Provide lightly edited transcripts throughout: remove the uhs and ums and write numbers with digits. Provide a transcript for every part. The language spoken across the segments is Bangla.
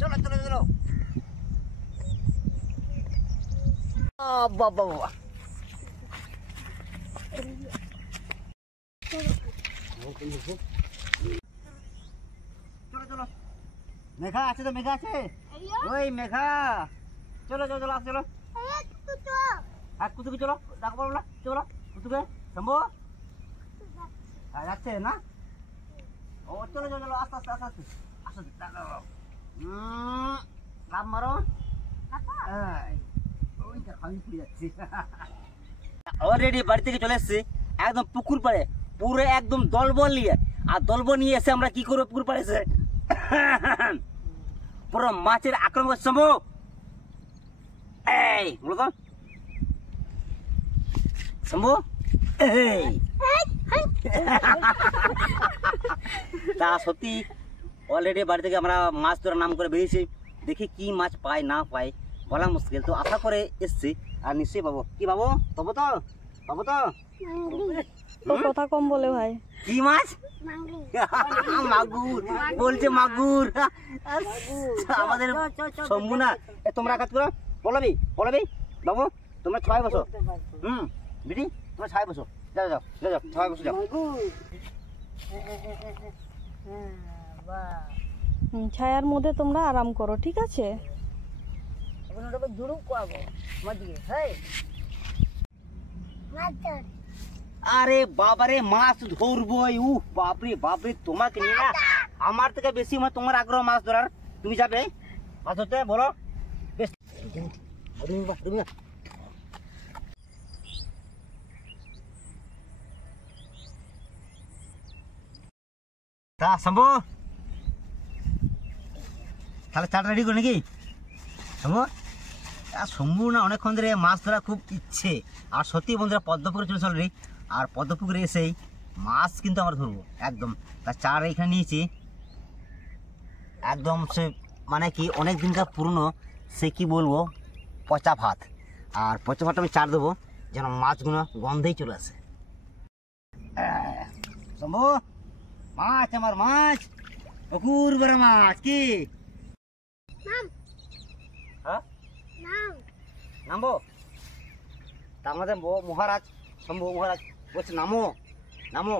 চলো চলো চলো। বাবা বাবা চলো চলো। মেঘা আছে তো, মেঘা আছে ওই মেঘা। চলো চলো চলো চলো। আর কুতুকে চলো, ডাকো পারবো না, চলো কুতুকে। শম্ভু যাচ্ছে না? ও চলো চলো চলো, আস্তে আস্তে আস্তে আস্তে আস্তে লাভ মারো। অলরেডি বাড়ি থেকে চলে এসছি একদম পুকুর পাড়ে, পুরো একদম দলবল নিয়ে। আর দলবল নিয়ে এসে আমরা কি করবো পুকুর পাড়ে এসে পুরো মাছের আক্রমণ সম্ভব। এই বলো তো শম্ভু, তা সত্যি অলরেডি বাড়ি থেকে আমরা মাছ ধরার নাম করে বেরিয়েছি। দেখি কি মাছ পাই না পাই বলা মুশকিল, তো আশা করে এসছি আর নিশ্চয়ই পাবো। কি পাবো? পাবো তো, পাবো তো। কথা কম বলে ভাই। কি মাছ? মাগুর বলছে, মাগুর। আমাদের শম্ভু না। তোমরা কাজ করো, পলাবি পলাবি বাবু, তোমরা ছয় বসো। বিটি তোমরা ছয় বসো, যাও যাও যাও যাও, ছয় বসো যাও। ছায়ার মধ্যে তোমরা আরাম করো, ঠিক আছে? আরে বাবারে মাছ ধরবই, বাপরে বাপরে, তোমাকে নিয়ে না আমার থেকে বেশি তোমার আগ্রহ মাছ ধরার। তুমি যাবে মাছ ধরতে, বলো বেশ। তা শম্ভু তাহলে চাটা রেডি করি নাকি? শম্ভু শম্ভু না অনেকক্ষণ ধরে মাছ ধরা খুব ইচ্ছে। আর সত্যি বন্ধুরা পদ্মপুকুরে চলে অলরেডি। আর পদ্মপুকুরে এসেই মাছ কিন্তু আমরা ধরবো একদম। তার চার এখানে নিয়েছি একদম, সে মানে কি অনেক দিনকার পুরনো, সে কি বলবো, পচা ভাত। আর পচা ভাতটা আমি চার দেবো যেন মাছগুলো গন্ধেই চলে আসে। শম্ভু মাছ, আমার মাছ, পুকুর বড় মাছ। কি নামবো? তা আমাদের মহারাজ শম্ভু মহারাজ বলছে নামো নামো।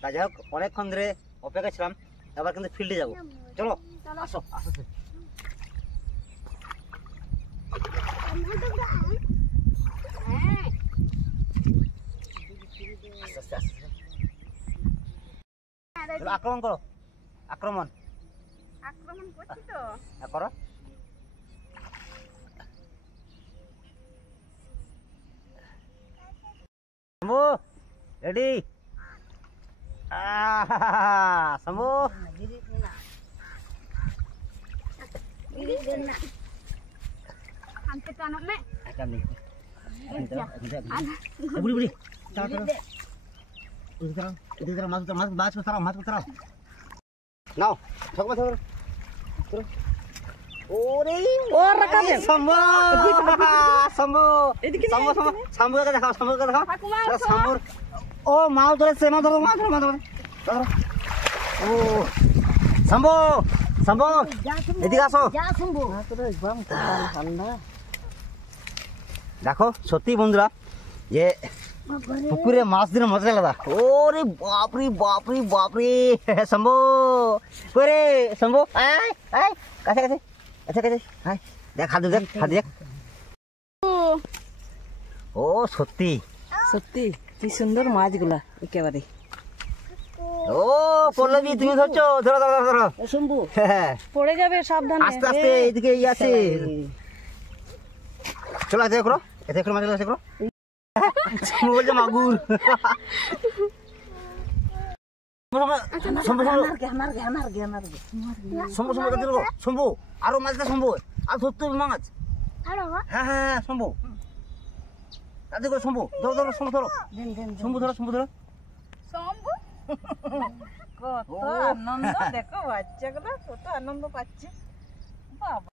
তা যাই হোক অনেকক্ষণ ধরে অপেক্ষা ছিলাম, এবার কিন্তু ফিল্ডে যাবো। চলো আসো আসো। আক্রমণ করো, আক্রমণ আক্রমণ করছি তো, করো। শম্ভু রেডি? শম্ভু বুড়ি বুড়ি মাছ তারাও নাও, ঠাকুমা ঠাকুর। ওরে ওর কাছে শম্ভু, শম্ভু শম্ভু শম্ভুকে দেখাও, শম্ভুকে দেখাও। শম্ভুর ও মাছ ধরেছে, মাছ ধরো মাছ ধরো মাছ ধরো। ও শম্ভু, শম্ভু এদিকে আসো। দেখো সত্যি বন্ধুরা যে পুকুরে মাছ দিলে মজা আলাদা। ওরে বাপরে বাপরে বাপরে, শম্ভু করে শম্ভু কাছে কাছে আচ্ছা কাছে, হাই দেখ হাত দেখ হাত দেখ। ও সত্যি সত্যি কি সুন্দর মাছগুলা একেবারে। ও পল্লবী তুমি ধরছো, ধরো ধরো ধরো শম্ভু, পড়ে যাবে সাবধানে, আস্তে আস্তে। এদিকে ই আছে, চলো এতে করো, এতে করো মাছ করো। বলছে মাগুর। শম্ভু আরো মাছটা, শম্ভু আর ধরতে হবে মাছ। হ্যাঁ হ্যাঁ হ্যাঁ শম্ভু তাদের করে। শম্ভু ধরো ধরো, শম্ভু ধরো, শম্ভু ধরো, শম্ভু ধরো। কত আনন্দ দেখো, বাচ্চাগুলো কত আনন্দ পাচ্ছে বাবা।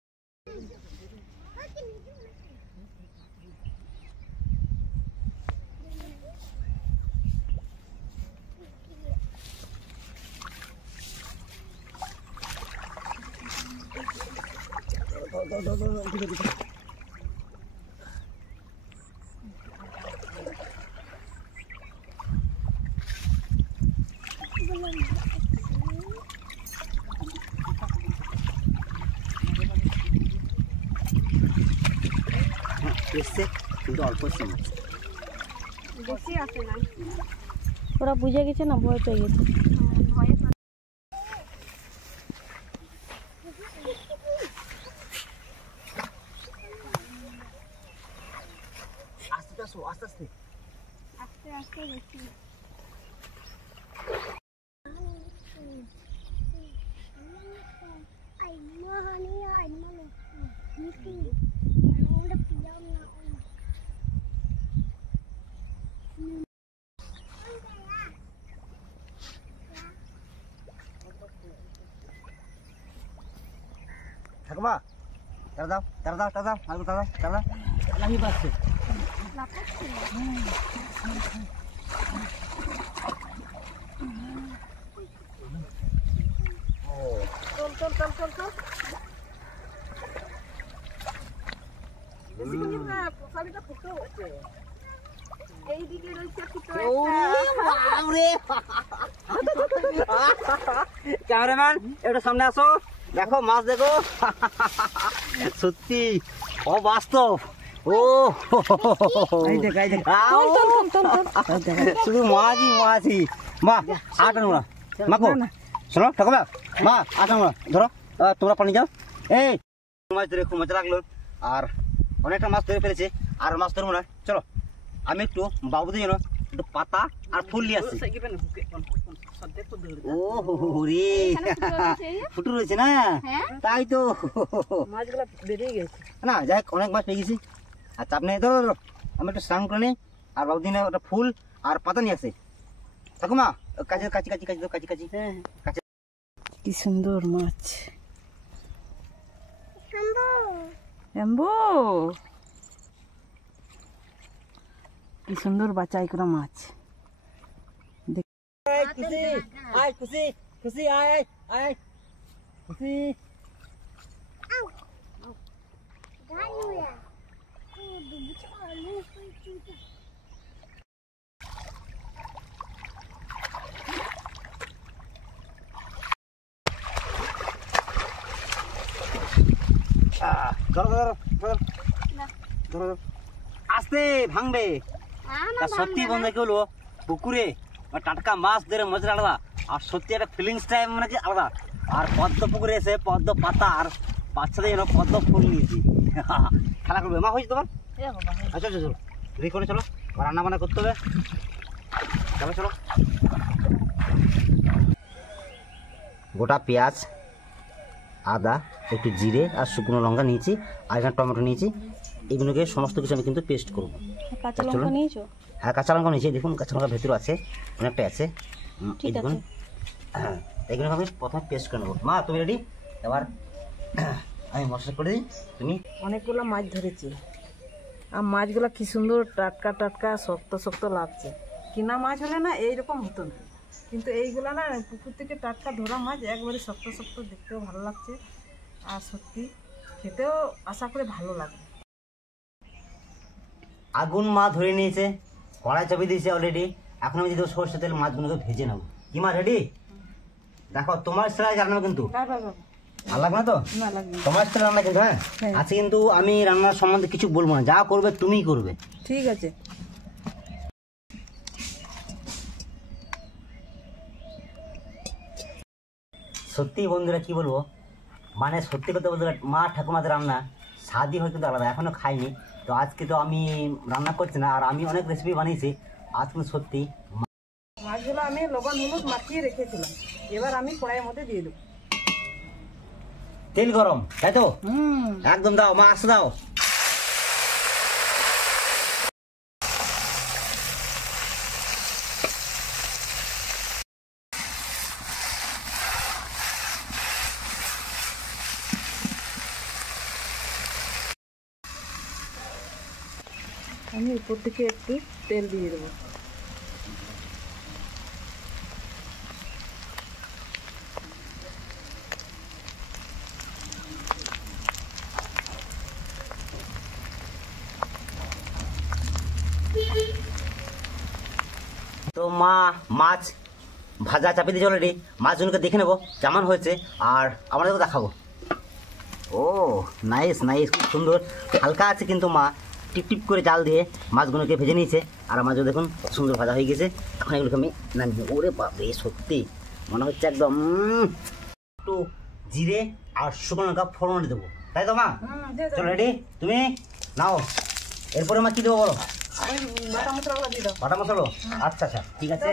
এসছে কিন্তু অল্প ছিল, বেশি আসে না। ওরা বুঝে গেছে না, ভয় পেয়ে গেছে। আস্তে আসো, আস্তে আস্তে। আস্তে আস্তে বেশি। ঠাকুমা তারা দাও, তারা দাও, তারা দাও, তারা দাও, তারা দাও, নামিয়ে পাচ্ছে। চল চল চল চল চল। বেশিক্ষণ না, পোশালিটা ফুটো হচ্ছে। এইদিকে রয়েছে ফুটো ক্যামেরাম্যান একটু সামনে আসো, দেখো মাছ দেখো। সত্যি অবাস্তব। ও শুধু মাছই মাছই। মা আটা নোড়া মাকো, শোনো ঠাকুমা, মা আটা নোড়া ধরো, তোমরা পানি যাও। এই মাছ ধরে খুব মজা লাগলো, আর অনেকটা মাছ ধরে ফেলেছে, আর মাছ ধরবো না। চলো আমি একটু বাবুদের জন্য একটু পাতা আর ফুল নিয়ে আসছি। ও রে ফুটু রয়েছে না, তাই তো মাছগুলো বেরিয়ে গেছে না। যাই হোক অনেক মাছ পেয়ে গেছি, আর চাপ নেই। ধরো ধরো আমি একটু স্নান করে নিই, আর বাবুদিনে ওটা ফুল আর পাতা নিয়ে আসে। ঠাকুমা কাছে কাছি কাছি কাছি কাছি কাছি কাছে। কি সুন্দর মাছ। এম্বো কি সুন্দর বাছাই করা মাছ। খুশি আয়, খুশি খুশি আয় আয়, খুশি। ধরো ধরো ধরো ধরো, আস্তে ভাঙবে। সত্যি বন্ধু কি হলো, পুকুরে টাটকা মাছ ধরে মজা আলাদা, আর সত্যি একটা ফিলিংস টাইম মানে যে আলাদা। আর পদ্ম পুকুরে এসে পদ্ম পাতা আর বাচ্চাদের জন্য পদ্ম ফুল নিয়েছি। খেলা করবে মা, হয়েছে তোমার? আচ্ছা চলো রেডি করে চলো, রান্না বান্না করতে হবে। চলো চলো। গোটা পেঁয়াজ, আদা, একটু জিরে আর শুকনো লঙ্কা নিয়েছি, আর এখানে টমেটো নিয়েছি। এগুলোকে সমস্ত কিছু আমি কিন্তু পেস্ট করবো। কাঁচা লঙ্কা নিয়েছো? হ্যাঁ কাঁচা লঙ্কা নিয়েছি, দেখুন কাঁচা লঙ্কা ভেতরে আছে, অনেকটাই আছে। এই দেখুন, হ্যাঁ এগুলোকে আমি প্রথমে পেস্ট করে নেবো। মা তুমি রেডি? এবার আমি মশলা করে দিই, তুমি। অনেকগুলো মাছ ধরেছি, আর মাছগুলো কি সুন্দর টাটকা টাটকা শক্ত শক্ত লাগছে। কিনা মাছ হলে না এইরকম হতো না, কিন্তু এইগুলো না পুকুর থেকে টাটকা ধরা মাছ, একবারে শক্ত শক্ত, দেখতেও ভালো লাগছে, আর সত্যি খেতেও আশা করে ভালো লাগবে। আগুন মা ধরে নিয়েছে, কড়াই চাপিয়ে দিয়েছে অলরেডি। এখন আমি যদি সরষে তেল মাছগুলোকে ভেজে নেবো। কি মা রেডি? দেখো তোমার স্টাইল রান্না কিন্তু ভালো লাগবে না তো? তোমার স্টাইল রান্না কিন্তু। হ্যাঁ আজকে কিন্তু আমি রান্নার সম্বন্ধে কিছু বলবো না, যা করবে তুমিই করবে। ঠিক আছে। সত্যি বন্ধুরা কি বলবো, মানে সত্যি কথা বলতে মা ঠাকুমাদের রান্না স্বাদই হয় কিন্তু আলাদা। এখনো খাইনি তো, আজকে তো আমি রান্না করছি না, আর আমি অনেক রেসিপি বানিয়েছি। আজ কিন্তু সত্যি মাছগুলো আমি লবণ হলুদ মাখিয়ে রেখেছিলাম, এবার আমি কড়াইয়ের মধ্যে দিয়ে দেবো। তেল গরম তাই তো? একদম দাও মা, আসতে দাও। আমি উপর থেকে একটু তেল দিয়ে দেবো। মা মাছ ভাজা চাপিয়ে দিয়েছে অলরেডি, মাছগুলোকে দেখে নেবো কেমন হয়েছে আর আমাদেরকে দেখাবো। ও নাইস নাইস, খুব সুন্দর, হালকা আছে কিন্তু মা টিপ টিপ করে জাল দিয়ে মাছগুলোকে ভেজে নিয়েছে। আর মাছগুলো দেখুন কত সুন্দর ভাজা হয়ে গেছে। এখন এগুলোকে আমি নামিয়ে, ওরে বাপরে সত্যি মনে হচ্ছে একদম একটু জিরে আর শুকনো লঙ্কা ফোড়ন দেবো, তাই তো মা? চলো রেডি, তুমি নাও। এরপরে মা কি দেবো বলো? বাটা মশলা। আচ্ছা আচ্ছা ঠিক আছে।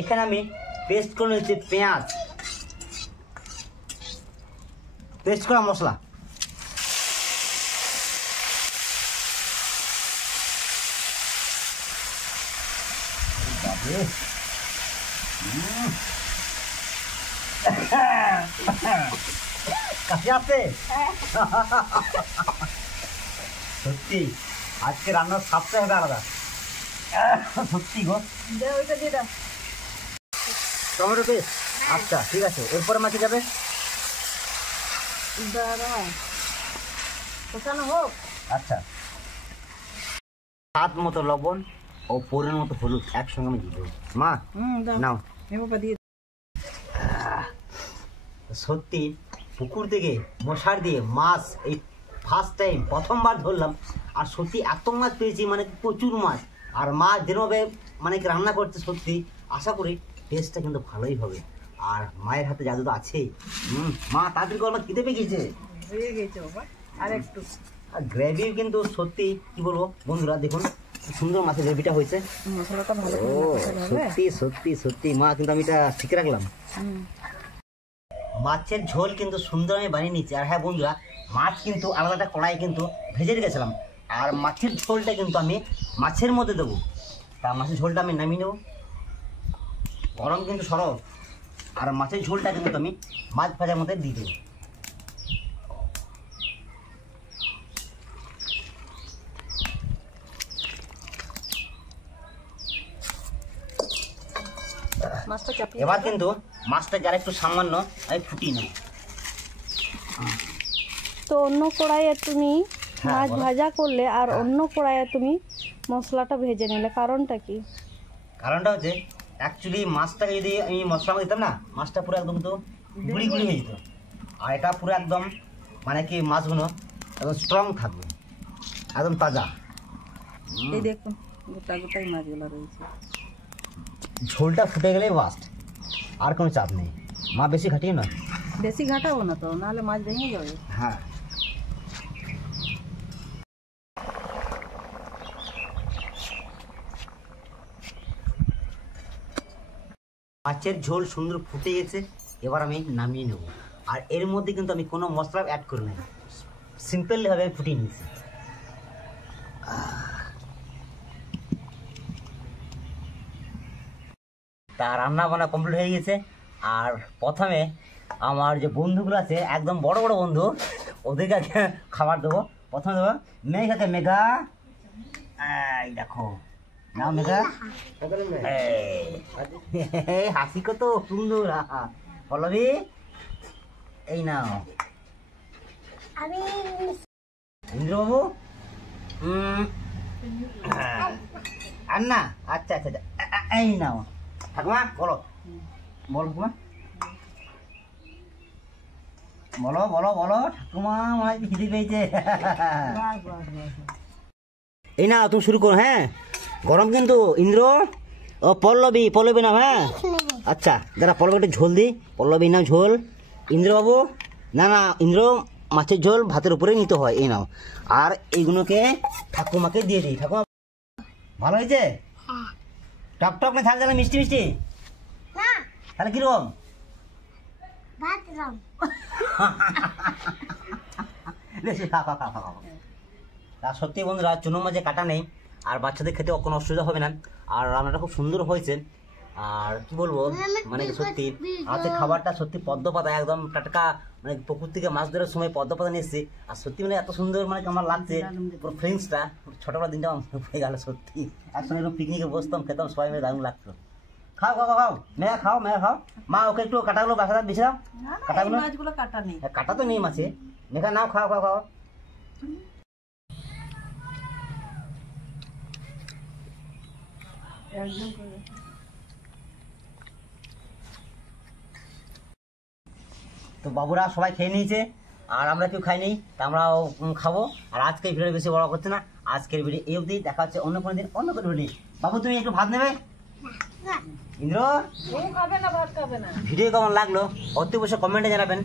এখানে আমি পেস্ট করে নিচ্ছি পেঁয়াজ, পেস্ট করা মশলা। কাছে আছে সত্যি, আজকে রান্নার স্বাদটা হবে আলাদা সত্যি গো। টমেটো পেস্ট, আচ্ছা ঠিক আছে। এরপরে মাছি যাবে আচ্ছা, স্বাদ মতো লবণ ও পরিমাণ মতো হলুদ একসঙ্গে আমি দিয়ে দেবো। মা নাও। সত্যি পুকুর থেকে মশার দিয়ে মাছ এই ফার্স্ট টাইম প্রথমবার ধরলাম, আর সত্যি এত মাছ পেয়েছি মানে প্রচুর মাছ। আর মাছ যেভাবে মানে কি রান্না করছে সত্যি আশা করি টেস্টটা কিন্তু ভালোই হবে। আর মায়ের হাতে জাদু তো আছেই। মা তাড়াতাড়ি করে আমার খিদে পেয়ে গেছে। আর গ্রেভি কিন্তু সত্যি কি বলবো বন্ধুরা, দেখুন সুন্দর মাছের গ্রেভিটা হয়েছে। ও সত্যি সত্যি সত্যি মা, কিন্তু আমি এটা শিখে রাখলাম। মাছের ঝোল কিন্তু সুন্দর আমি বানিয়ে নিচ্ছি। আর হ্যাঁ বন্ধুরা, মাছ কিন্তু আলাদা একটা কড়াই কিন্তু ভেজে রেখেছিলাম, আর মাছের ঝোলটা কিন্তু আমি মাছের মধ্যে দেবো। তা মাছের ঝোলটা আমি নামিয়ে নেবো, গরম কিন্তু সরব। আর মাছের ঝোলটা কিন্তু আমি মাছ ভাজার মধ্যে দিয়ে দেবো। এবার কিন্তু মাছটা যারা একটু সামান্য আমি ফুটিয়ে নেব। তো অন্য কড়াইয়ে তুমি মাছ ভাজা করলে আর অন্য কড়াইয়ে তুমি মশলাটা ভেজে নিলে, কারণটা কি? কারণটা হচ্ছে অ্যাকচুয়ালি মাছটাকে যদি আমি মশলা দিতাম না, মাছটা পুরো একদম তো গুড়ি গুড়ি হয়ে যেত। আর এটা পুরো একদম মানে কি মাছগুলো একদম স্ট্রং থাকবে, একদম তাজা। এই দেখুন গোটা গোটাই মাছগুলো রয়েছে। ঝোলটা ফুটে গেলেই বাস্ট, আর কোনো চাপ নেই। মা বেশি ঘাটিয়ে না, বেশি ঘাটাবো না তো, নাহলে মাছ ভেঙে যাবে। হ্যাঁ মাছের ঝোল সুন্দর ফুটে গেছে, এবার আমি নামিয়ে নেব। আর এর মধ্যে কিন্তু আমি কোনো মশলা অ্যাড করি নাই, সিম্পলভাবে আমি ফুটিয়ে নিয়েছি। তা রান্না বান্না কমপ্লিট হয়ে গেছে। আর প্রথমে আমার যে বন্ধুগুলো আছে একদম বড় বড় বন্ধু, ওদেরকে খাবার দেবো। প্রথমে দেবো মেঘাকে, মেঘা এই দেখো নাও মেঘা, এই হাসি কত সুন্দর। পল্লবী এই নাও, ইন্দ্রবাবু আর না, আচ্ছা আচ্ছা এই নাও ঠাকুমা, বলো বলো ঠাকুমা, বলো বলো বলো ঠাকুমা, আমার খিদে পেয়েছে। এই না তুমি শুরু করো। হ্যাঁ গরম কিন্তু। ইন্দ্র ও পল্লবী, পল্লবী নাও। হ্যাঁ আচ্ছা দাঁড়া, পল্লবী একটু ঝোল দিই। পল্লবী নাও ঝোল। ইন্দ্রবাবু না না, ইন্দ্র মাছের ঝোল ভাতের উপরে নিতে হয়, এই নাও। আর এইগুলোকে ঠাকুমাকে দিয়ে দিই। ঠাকুমা ভালো হয়েছে? টক টক না থাকলে মিষ্টি মিষ্টি, তাহলে কিরকম? সত্যি বন্ধুরা চুনো মাঝে কাটা নেই, আর বাচ্চাদের খেতে কোনো অসুবিধা হবে না। আর রান্নাটা খুব সুন্দর হয়েছে। আর কি বলবো মানে সত্যি আমাদের খাবারটা সত্যি পদ্ম পাতা একদম টাটকা, মানে পুকুর থেকে মাছ ধরার সময় পদ্ম পাতা নিয়ে এসেছি। আর সত্যি মানে এত সুন্দর মানে আমার লাগছে পুরো ফ্রেন্ডসটা, ছোটবেলার দিনটা হয়ে গেল সত্যি। একসঙ্গে পিকনিকে বসতাম, খেতাম সবাই মিলে, দারুণ লাগতো। খাও খাও খাও, মেয়া খাও, মেয়া খাও। মা ওকে একটু কাটাগুলো বাসা বেছে দাও। কাটাগুলো কাটা নেই, কাটা তো নেই মাছে। মেঘা নাও, খাও খাও খাও। তো বাবুরা সবাই খেয়ে নিয়েছে আর আমরা কেউ খাইনি, তা আমরাও খাবো। আর আজকের ভিডিও বেশি বড় করছে না, আজকের ভিডিও এই অবধি। দেখা হচ্ছে অন্য কোনো দিন অন্য কোনো ভিডিও। বাবু তুমি একটু ভাত নেবে? ইন্দ্র খাবে না, ভাত খাবে না। ভিডিও কেমন লাগলো অতি অবশ্যই কমেন্টে জানাবেন।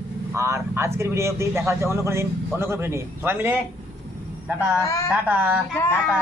আর আজকের ভিডিও অবধি, দেখা হচ্ছে অন্য কোনো দিন অন্য কোনো ভিডিও নিয়ে। সবাই মিলে টাটা টাটা টাটা।